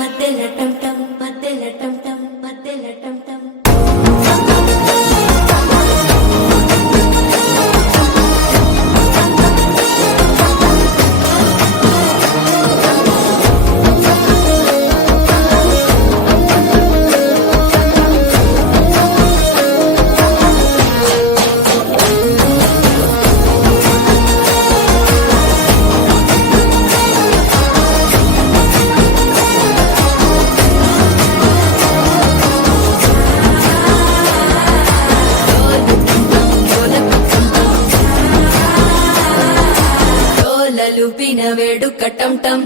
మద్దెల టం టం మద్దెల టం టం మద్దెల టం టం లూపిన వేడుక టం టం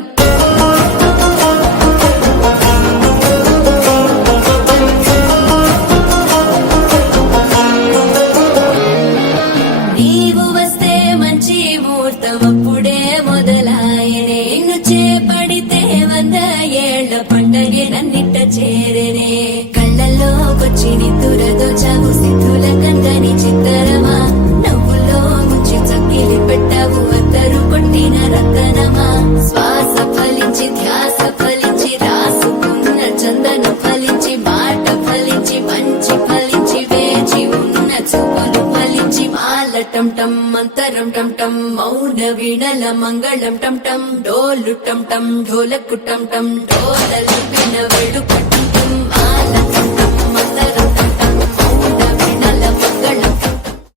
నీవు వస్తే మంచి ముహూర్తం అప్పుడే మొదలాయనే నిన్ను చేపడితే 100 ఏళ్ల పండగే నన్నిట్ట చేరనే కళ్ళల్లోకొచ్చి నిద్దురతో చావు సిద్ధుల కందని చిత్తరమా నవ్వుల్లో ముంచి చక్కిలి పెట్టావు అద్దరు కొట్టిన రతనమా శ్వాస ఫలించి ధ్యాస ఫలించి రాసుకున్న చందన ఫలించి మాట ఫలించి మంచి ఫలించి వేచి ఉన్న చూపులు ఫలించి మాల టం టం మంతరం టం టం మౌన వీణల మంగళం టం టం డోలు టం టం ఢోలకు టం టం డోలలు విన వేడుక టం టం మాల టం టం మంతరం టం టం మౌన వీణల మంగళం